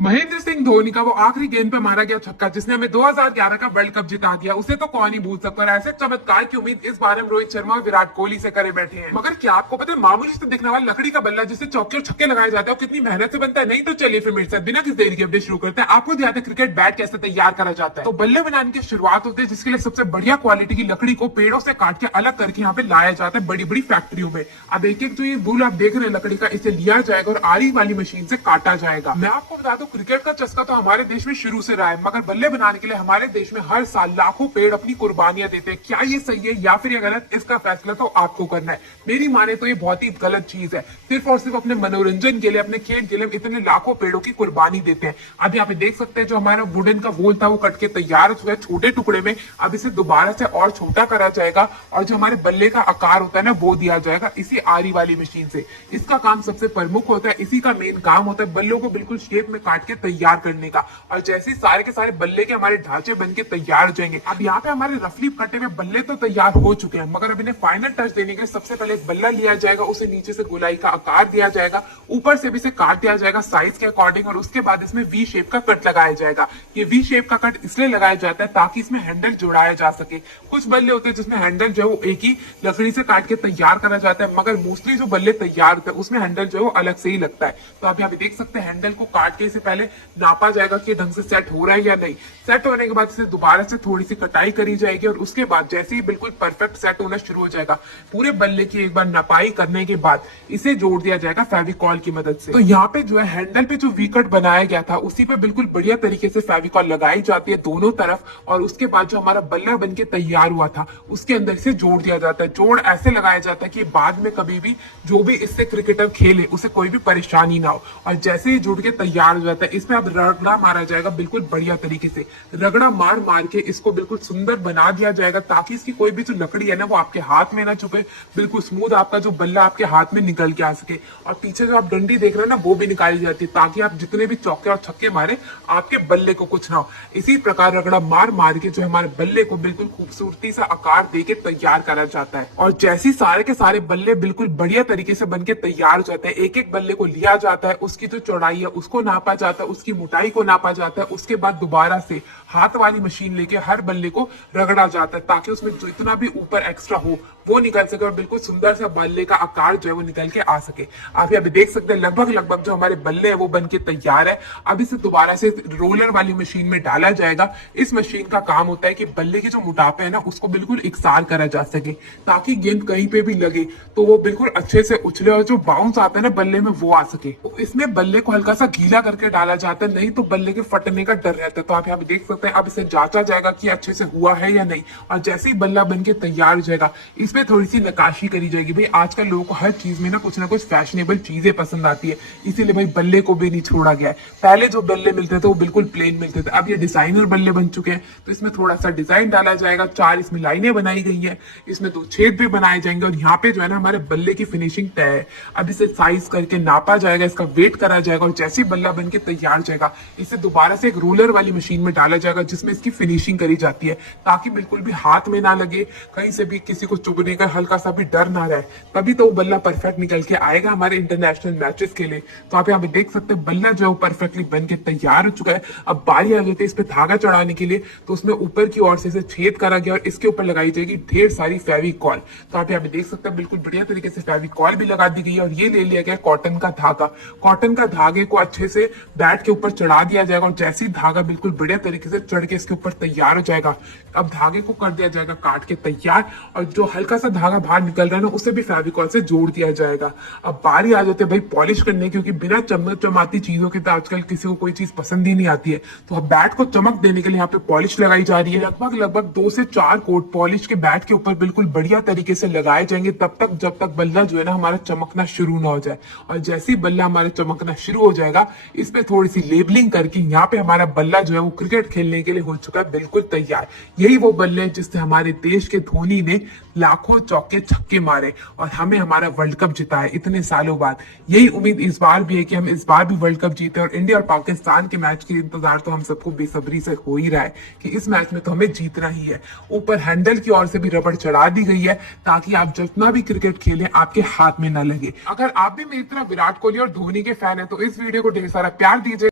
महेंद्र सिंह धोनी का वो आखिरी गेंद पे मारा गया छक्का जिसने हमें 2011 का वर्ल्ड कप जिता दिया, उसे तो कौन ही भूल सकता है। ऐसे चमत्कार की उम्मीद इस बार हम रोहित शर्मा और विराट कोहली से करे बैठे हैं। मगर क्या आपको पता है मामूली से दिखने वाला लकड़ी का बल्ला जिससे चौके और छक्के लगाए जाते हैं और कितनी मेहनत से बनता है? नहीं तो चलिए फिर मेरे साथ बिना किसी देरी के अपडेट शुरू करते हैं। आपको ध्यान है क्रिकेट बैट कैसे तैयार करा जाता है? तो बल्ले बनाने की शुरुआत होती है जिसके लिए सबसे बढ़िया क्वालिटी की लकड़ी को पेड़ों से काट के अलग करके यहाँ पे लाया जाता है बड़ी बड़ी फैक्ट्रियों में। अब एक एक जो ये बूल आप देख रहे हैं लकड़ी का, इसे लिया जाएगा और आरी वाली मशीन से काटा जाएगा। मैं आपको बता दूं क्रिकेट का चस्का तो हमारे देश में शुरू से रहा है, मगर बल्ले बनाने के लिए हमारे देश में हर साल लाखों पेड़ अपनी कुर्बानियां देते हैं। क्या ये सही है या फिर ये गलत, इसका फैसला तो आपको करना है। मेरी माने तो ये बहुत ही गलत चीज है। सिर्फ और सिर्फ अपने मनोरंजन के लिए, अपने खेल के लिए इतने लाखों पेड़ों की कुर्बानी देते हैं। अब यहाँ पे देख सकते हैं जो हमारा वुडन का वोल था वो कट के तैयार हो चुका है छोटे टुकड़े में। अब इसे दोबारा से और छोटा करा जाएगा और जो हमारे बल्ले का आकार होता है ना वो दिया जाएगा इसी आरी वाली मशीन से। इसका काम सबसे प्रमुख होता है, इसी का मेन काम होता है बल्लों को बिल्कुल शेप में काट के तैयार करने का। और जैसे ही सारे के सारे बल्ले के हमारे ढांचे बन के तैयार हो जाएंगे। अब यहाँ पे हमारे रफली कटे हुए बल्ले तो तैयार हो चुके हैं, मगर अब इन्हें फाइनल टच देने के लिए सबसे पहले एक बल्ला लिया जाएगा, उसे नीचे से गोलाई का आकार दिया जाएगा, ऊपर से भी इसे काट दिया जाएगा साइज के अकॉर्डिंग और उसके बाद इसमें वी शेप का कट लगाया जाएगा। ये वी शेप का कट इसलिए लगाया जाता है ताकि इसमें हैंडल जुड़ाया जा सके। कुछ बल्ले होते हैं जिसमें हैंडल जो है वो एक ही लकड़ी से काट के तैयार करा जाता है, मगर मोस्टली जो बल्ले तैयार होते हैं उसमें हैंडल जो है वो अलग से ही लगता है। तो आप यहाँ पे देख सकते हैं हैंडल को काट के इसे पहले नापा जाएगा कि ढंग से सेट हो रहा है या नहीं। सेट होने के बाद इसे दोबारा से थोड़ी सी कटाई करी जाएगी और उसके बाद जैसे ही बिल्कुल परफेक्ट सेट होना शुरू हो जाएगा, पूरे बल्ले की एक बार नपाई करने के बाद इसे जोड़ दिया जाएगा फेविकॉल की मदद से। तो यहाँ पे जो है हैंडल पे जो वी कट बनाया गया था उसी पे बिल्कुल बढ़िया तरीके से फेविकॉल लगाई जाती है दोनों तरफ और उसके बाद जो हमारा बल्ला बन के तैयार हुआ था उसके अंदर इसे जोड़ दिया जाता है। जोड़ ऐसे लगाया जाता है कि बाद में कभी भी जो भी इससे क्रिकेटर खेले उसे कोई भी परेशानी ना हो। और जैसे ही जुड़ के तैयार हो जाता है इसमें अब रगड़ा मारा जाएगा बिल्कुल बढ़िया तरीके से। रगड़ा मार मार के इसको बिल्कुल सुंदर बना दिया जाएगा ताकि इसकी कोई भी जो लकड़ी है ना वो आपके हाथ में ना चुभे, बिल्कुल स्मूथ आपका जो बल्ला आपके हाथ में निकल के आ सके। और पीछे जो आप डंडी देख रहे हैं ना वो भी निकाली जाती है ताकि आप जितने भी चौके और छक्के मारे आपके बल्ले को कुछ ना हो। इसी प्रकार रगड़ा मार मार के जो हमारे बल्ले को बिल्कुल खूबसूरती से आकार दे के तैयार करा जाता है। और जैसे सारे के सारे बल्ले बिल्कुल बढ़िया तरीके से बनके तैयार हो जाते हैं, एक एक बल्ले को लिया जाता है, उसकी जो चौड़ाई है उसको नापा जाता है, उसकी मोटाई को नापा जाता है, उसके बाद दोबारा से हाथ वाली मशीन लेके हर बल्ले को रगड़ा जाता है ताकि उसमें जो इतना भी ऊपर एक्स्ट्रा हो वो निकल सके और बिल्कुल सुंदर सा बल्ले का आकार जो है वो निकल के आ सके। आप यहाँ पे देख सकते हैं लगभग लगभग जो हमारे बल्ले है वो बन के तैयार है। अब इसे दोबारा से रोलर वाली मशीन में डाला जाएगा। इस मशीन का काम होता है कि बल्ले के जो मोटापे है ना उसको बिल्कुल इकसार करा जा सके ताकि गेंद कहीं पे भी लगे तो वो बिल्कुल अच्छे से उछले और जो बाउंस आता है ना बल्ले में वो आ सके। तो इसमें बल्ले को हल्का सा गीला करके डाला जाता है, नहीं तो बल्ले के फटने का डर रहता है। तो आप यहाँ पे देख सकते हैं अब इसे जांचा जाएगा कि अच्छे से हुआ है या नहीं। और जैसे ही बल्ला बन के तैयार हो जाएगा इसमें थोड़ी सी नकाशी करी जाएगी। भाई आजकल लोगों को हर चीज में ना कुछ फैशनेबल चीजें पसंद आती है, इसीलिए भाई बल्ले को भी नहीं छोड़ा गया है। पहले जो बल्ले मिलते थे वो बिल्कुल प्लेन मिलते थे, अब ये डिजाइनर बल्ले बन चुके हैं। तो इसमें थोड़ा सा डिजाइन डाला जाएगा, 4 इसमें लाइनें बनाई गई है, इसमें 2 छेद भी बनाए जाएंगे और यहाँ पे जो है ना हमारे बल्ले की फिनिशिंग तय है। अब इसे साइज करके नापा जाएगा, इसका वेट करा जाएगा और जैसे ही बल्ला बन के तैयार जाएगा इसे दोबारा से एक रोलर वाली मशीन में डाला जाएगा जिसमें इसकी फिनिशिंग करी जाती है ताकि बिल्कुल भी हाथ में ना लगे, कहीं से भी किसी को चुभने का हल्का सा भी डर ना रहे, तभी तो वो बल्ला परफेक्ट निकल के आएगा हमारे इंटरनेशनल मैचेस के लिए। तो आप यहाँ पे देख सकते हैं बल्ला जो है परफेक्टली बन के तैयार हो चुका है। अब बारी आ जाती है इस पे धागा चढ़ाने के लिए, तो उसमें ऊपर की ओर से इसे छेद करा गया और इसके ऊपर लगाई जाएगी ढेर सारी फेविकॉल। तो आप यहाँ पे देख सकते हैं बिल्कुल बढ़िया तरीके से फेविकॉल भी लगा दी गई है और ये ले लिया गया कॉटन का धागा। कॉटन का धागे को अच्छे से बैट के ऊपर चढ़ा दिया जाएगा और जैसे ही धागा बिल्कुल बढ़िया तरीके से चढ़ के इसके ऊपर तैयार हो जाएगा, अब धागे को कर दिया जाएगा काट के तैयार और जो हल्का सा धागा बाहर निकल रहा है ना उसे भी फेविकॉल से जोड़ दिया जाएगा। अब बारी आ जाती है भाई पॉलिश करने, क्योंकि बिना चमक चमाती चीजों के तो आजकल किसी को कोई चीज पसंद ही नहीं आती है। तो अब बैट को चमक देने के लिए यहाँ पे पॉलिश लगाई जा रही है। लगभग 2 से 4 कोट पॉलिश के बैट के ऊपर बिल्कुल बढ़िया तरीके से लगाए जाएंगे तब तक जब तक बल्ला जो है ना हमारा चमकना शुरू ना हो जाए। और जैसे ही बल्ला हमारा चमकना शुरू हो जाएगा इस पे थोड़ी सी लेबलिंग करके यहाँ पे हमारा बल्ला जो है वो क्रिकेट खेलने के लिए हो चुका है बिल्कुल तैयार। यही वो बल्ले हैं जिससे हमारे देश के धोनी ने लाखों चौके छक्के मारे और हमें हमारा वर्ल्ड कप जिताया इतने सालों बाद। यही उम्मीद इस बार भी है कि हम इस बार भी वर्ल्ड कप जीते और इंडिया और पाकिस्तान के मैच के इंतजार तो हम सबको बेसब्री से हो ही रहा है कि इस मैच में तो हमें जीतना ही है। ऊपर हैंडल की ओर से भी रबड़ चढ़ा दी गई है ताकि आप जितना भी क्रिकेट खेलें आपके हाथ में ना लगे। अगर आप भी मेरी तरह विराट कोहली और धोनी के फैन है तो इस वीडियो को ढेर सारा प्यार दीजिए।